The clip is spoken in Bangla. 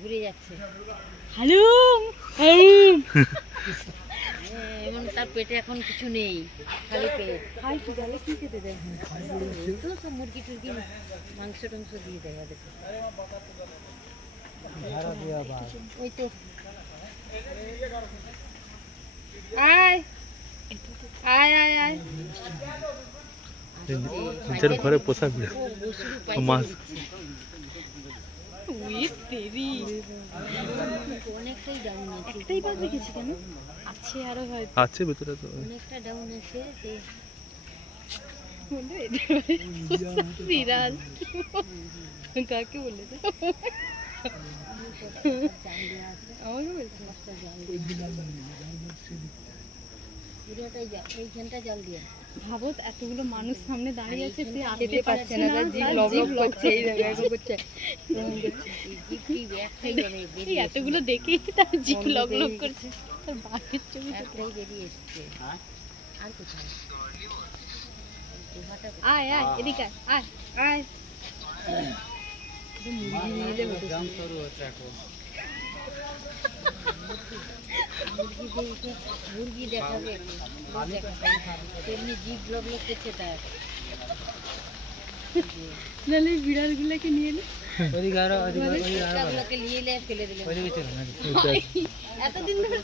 ঘুরে যাচ্ছে এমন তার পেটে এখন কিছু নেই, খালি পেট। খাই কি গেলে কি খেতে দেয়? তো সব মুরগি টুরগি মাংস টাংস দিয়ে দেয় ওদেরকে। ওই তো আয় আয় আয় আয় নিজের ঘরে পোষা বিড়াল মাছ। অনেকটাই ডাউন আছে, একটাই বাঘ দেখেছি কেন? আছে আরো হয়তো আছে ভিতরে তো অনেকটা ডাউন আছে। বিড়াল কাকে বলে আমাকে বলছে জাল দিয়ে। ভাবো এতগুলো মানুষ সামনে দাঁড়িয়ে আছে, সে আসতে পারছে না, এতগুলো দেখেই তার জিভ লক লক করছে। তার বাঘের ছবি বেরিয়ে এসছে। আর কোথায়? আয় আয় এদিকে আয় আয়। মুরগি দেখাবে তেমনি জিভ লক লক করছে তার। নাহলে বিড়ালগুলোকে নিয়ে এলে নিয়ে এলে ফেলে দিলে। এতদিন ধরে